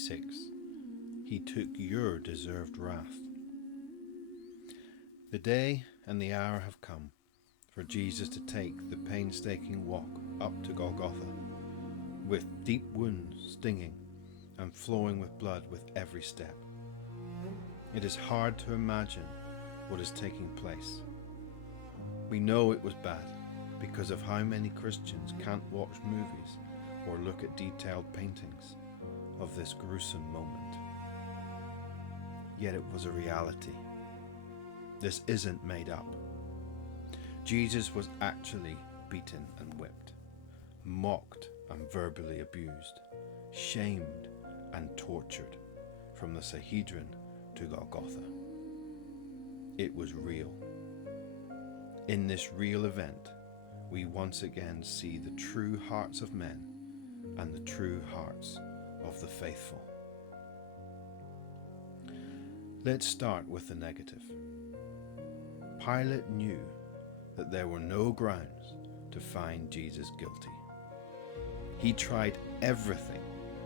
26, he took your deserved wrath. The day and the hour have come for Jesus to take the painstaking walk up to Golgotha, with deep wounds stinging and flowing with blood with every step. It is hard to imagine what is taking place. We know it was bad because of how many Christians can't watch movies or look at detailed paintings of this gruesome moment. Yet it was a reality. This isn't made up. Jesus was actually beaten and whipped, mocked and verbally abused, shamed and tortured from the Sanhedrin to Golgotha. It was real. In this real event, we once again see the true hearts of men and the true hearts of the faithful. Let's start with the negative. Pilate knew that there were no grounds to find Jesus guilty. He tried everything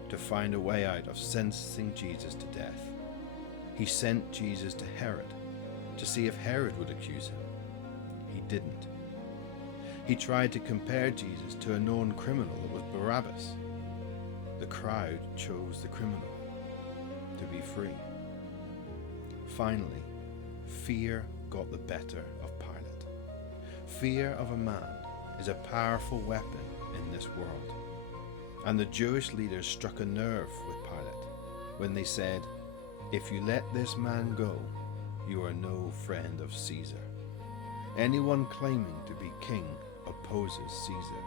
to find a way out of sentencing Jesus to death. He sent Jesus to Herod to see if Herod would accuse him. He didn't. He tried to compare Jesus to a known criminal that was Barabbas. The crowd chose the criminal to be free. Finally, fear got the better of Pilate. Fear of a man is a powerful weapon in this world. And the Jewish leaders struck a nerve with Pilate when they said, "If you let this man go, you are no friend of Caesar. Anyone claiming to be king opposes Caesar."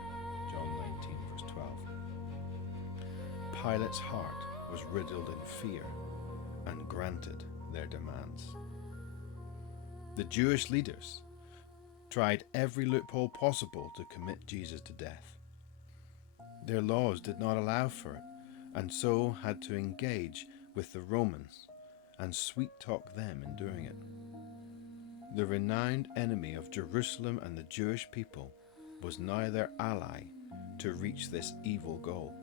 John 19, verse 12. Pilate's heart was riddled in fear and granted their demands. The Jewish leaders tried every loophole possible to commit Jesus to death. Their laws did not allow for it, and so had to engage with the Romans and sweet-talk them in doing it. The renowned enemy of Jerusalem and the Jewish people was now their ally to reach this evil goal.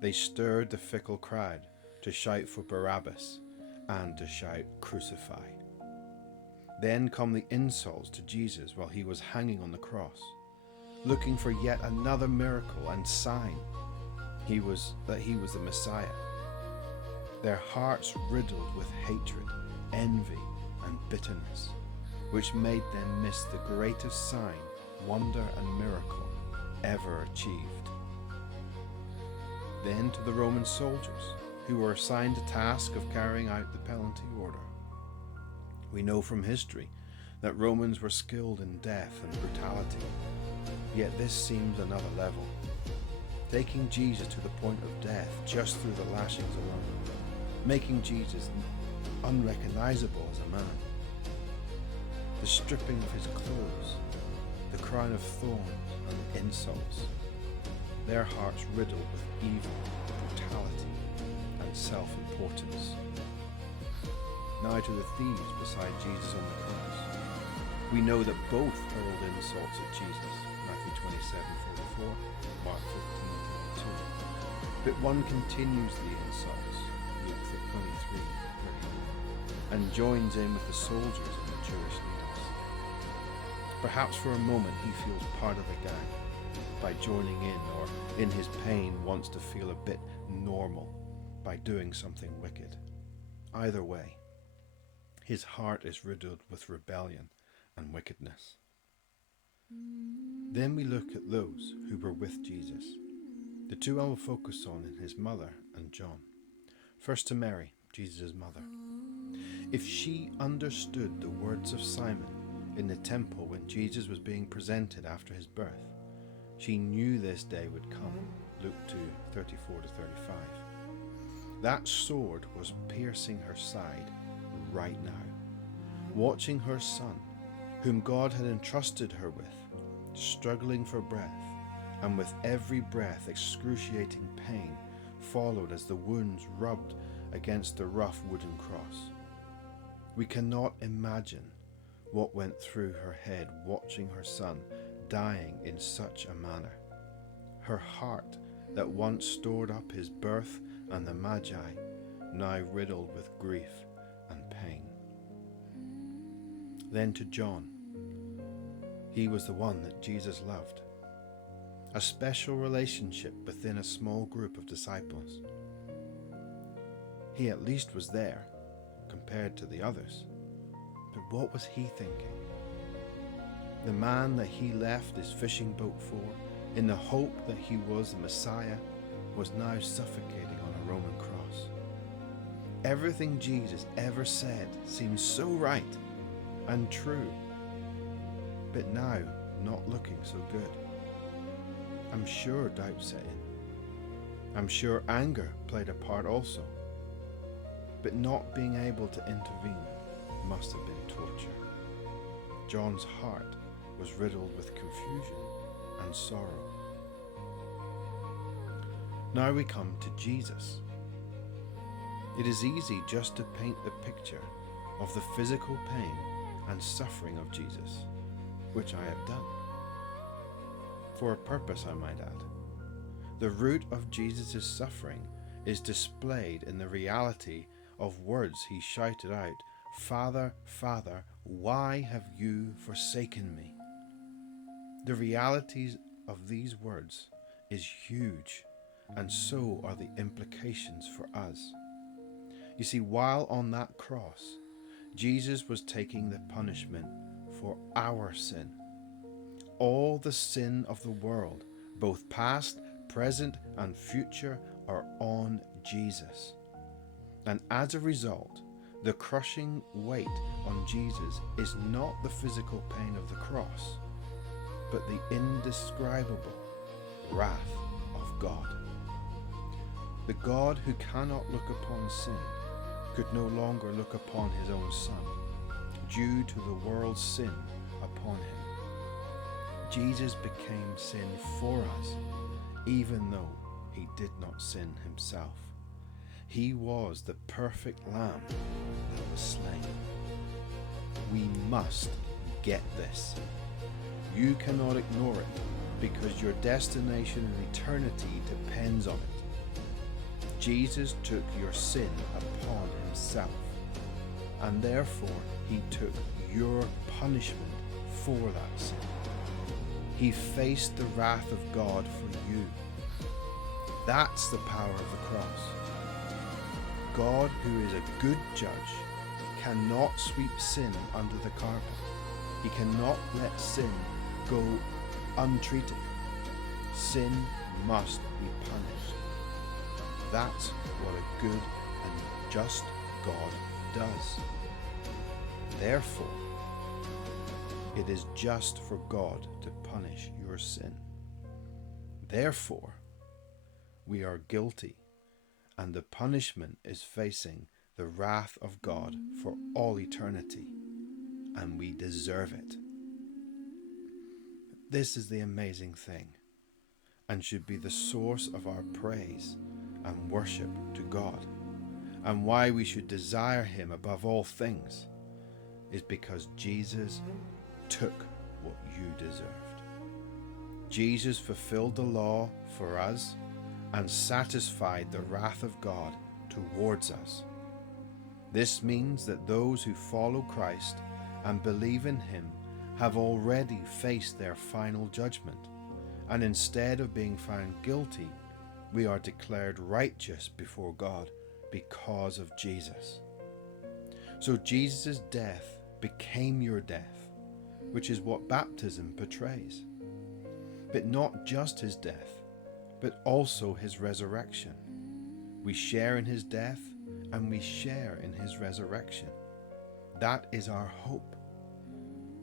They stirred the fickle crowd to shout for Barabbas and to shout, "Crucify." Then come the insults to Jesus while he was hanging on the cross, looking for yet another miracle and sign that he was the Messiah. Their hearts riddled with hatred, envy, and bitterness, which made them miss the greatest sign, wonder, and miracle ever achieved. Then to the Roman soldiers, who were assigned the task of carrying out the penalty order. We know from history that Romans were skilled in death and brutality, yet this seems another level, taking Jesus to the point of death just through the lashings alone, making Jesus unrecognizable as a man. The stripping of his clothes, the crown of thorns and the insults, their hearts riddled with evil, brutality, and self-importance. Now to the thieves beside Jesus on the cross. We know that both hurled insults at Jesus, Matthew 27:44, Mark 15:32. But one continues the insults, Luke 23:30, and joins in with the soldiers and the Jewish leaders. Perhaps for a moment he feels part of the gang by joining in, or in his pain wants to feel a bit normal by doing something wicked. Either way, his heart is riddled with rebellion and wickedness. Then we look at those who were with Jesus. The two I will focus on is his mother and John. First to Mary, Jesus' mother. If she understood the words of Simon in the temple when Jesus was being presented after his birth, she knew this day would come, Luke 2:34-35. That sword was piercing her side right now, watching her son, whom God had entrusted her with, struggling for breath, and with every breath excruciating pain followed as the wounds rubbed against the rough wooden cross. We cannot imagine what went through her head watching her son dying in such a manner. Her heart, that once stored up his birth and the Magi, now riddled with grief and pain. Then to John. He was the one that Jesus loved. A special relationship within a small group of disciples. He at least was there, compared to the others. But what was he thinking? The man that he left his fishing boat for, in the hope that he was the Messiah, was now suffocating on a Roman cross. Everything Jesus ever said seemed so right and true, but now not looking so good. I'm sure doubt set in. I'm sure anger played a part also. But not being able to intervene must have been torture. John's heart was riddled with confusion and sorrow. Now we come to Jesus. It is easy just to paint the picture of the physical pain and suffering of Jesus, which I have done. For a purpose, I might add. The root of Jesus' suffering is displayed in the reality of words he shouted out, "Father, Father, why have you forsaken me?" The realities of these words is huge, and so are the implications for us. You see, while on that cross, Jesus was taking the punishment for our sin. All the sin of the world, both past, present, and future, are on Jesus. And as a result, the crushing weight on Jesus is not the physical pain of the cross, but the indescribable wrath of God. The God who cannot look upon sin could no longer look upon his own Son, due to the world's sin upon him. Jesus became sin for us, even though he did not sin himself. He was the perfect lamb that was slain. We must get this. You cannot ignore it, because your destination in eternity depends on it. Jesus took your sin upon himself, and therefore he took your punishment for that sin. He faced the wrath of God for you. That's the power of the cross. God, who is a good judge, cannot sweep sin under the carpet. He cannot let sin go untreated. Sin must be punished. That's what a good and just God does. Therefore, it is just for God to punish your sin. Therefore, we are guilty, and the punishment is facing the wrath of God for all eternity, and we deserve it. This is the amazing thing, and should be the source of our praise and worship to God, and why we should desire him above all things, is because Jesus took what you deserved. Jesus fulfilled the law for us and satisfied the wrath of God towards us. This means that those who follow Christ and believe in him have already faced their final judgment, and instead of being found guilty, we are declared righteous before God because of Jesus. So Jesus' death became your death, which is what baptism portrays. But not just his death, but also his resurrection. We share in his death, and we share in his resurrection. That is our hope.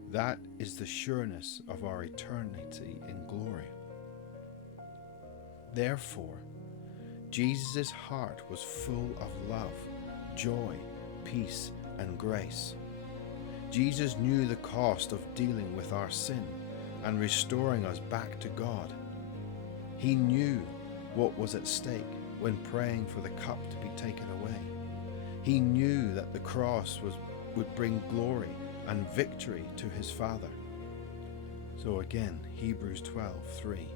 That is the sureness of our eternity in glory. Therefore, Jesus' heart was full of love, joy, peace, and grace. Jesus knew the cost of dealing with our sin and restoring us back to God. He knew what was at stake when praying for the cup to be taken away. He knew that the cross would bring glory and victory to his Father. So again, Hebrews 12:3.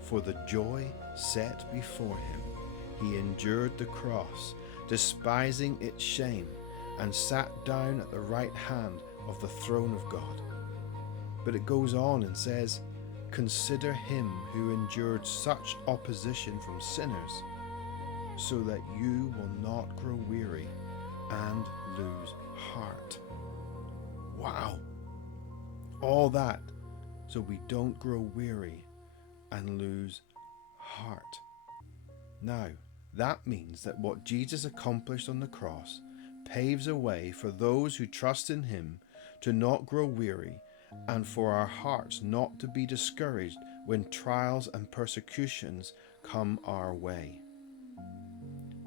For the joy set before him, he endured the cross, despising its shame, and sat down at the right hand of the throne of God. But it goes on and says, consider him who endured such opposition from sinners, so that you will not grow weary and lose heart. Wow! All that so we don't grow weary and lose heart. Now, that means that what Jesus accomplished on the cross paves a way for those who trust in him to not grow weary, and for our hearts not to be discouraged when trials and persecutions come our way.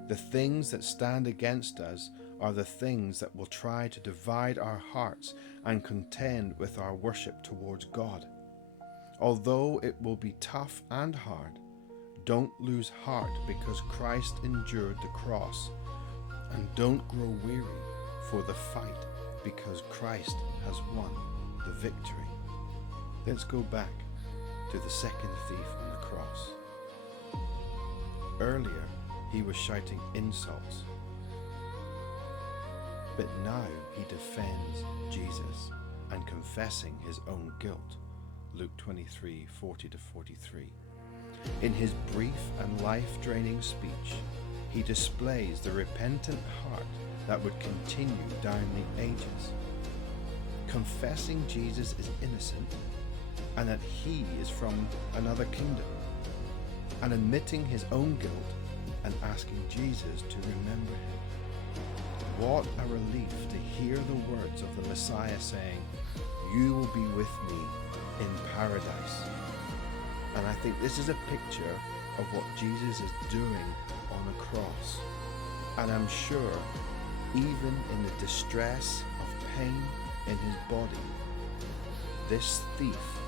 The things that stand against us are the things that will try to divide our hearts and contend with our worship towards God. Although it will be tough and hard, don't lose heart because Christ endured the cross, and don't grow weary for the fight because Christ has won the victory. Let's go back to the second thief on the cross. Earlier, he was shouting insults, but now he defends Jesus and confessing his own guilt. Luke 23:40-43. In his brief and life-draining speech, he displays the repentant heart that would continue down the ages. Confessing Jesus is innocent and that he is from another kingdom, and admitting his own guilt and asking Jesus to remember him. What a relief to hear the words of the Messiah saying, "You will be with me in paradise." And I think this is a picture of what Jesus is doing on the cross. And I'm sure, even in the distress of pain in his body, this thief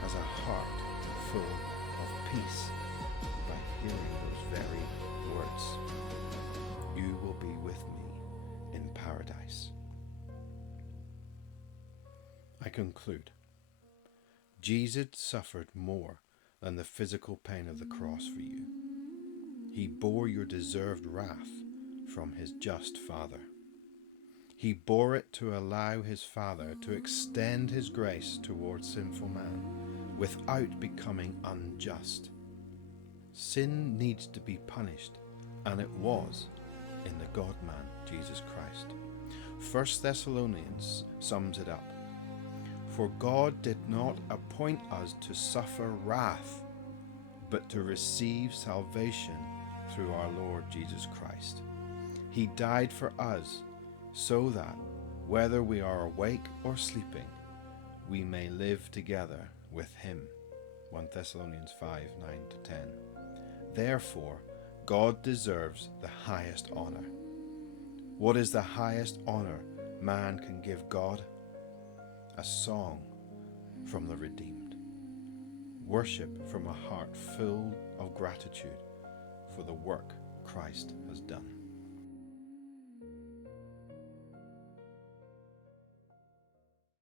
has a heart full of peace by hearing those very words. You will be with me in paradise. I conclude. Jesus suffered more than the physical pain of the cross for you. He bore your deserved wrath from his just Father. He bore it to allow his Father to extend his grace towards sinful man without becoming unjust. Sin needs to be punished, and it was in the God-man, Jesus Christ. 1 Thessalonians sums it up. For God did not appoint us to suffer wrath, but to receive salvation through our Lord Jesus Christ. He died for us, so that, whether we are awake or sleeping, we may live together with him. 1 Thessalonians 5:9-10. Therefore, God deserves the highest honor. What is the highest honor man can give God? A song from the redeemed. Worship from a heart full of gratitude for the work Christ has done.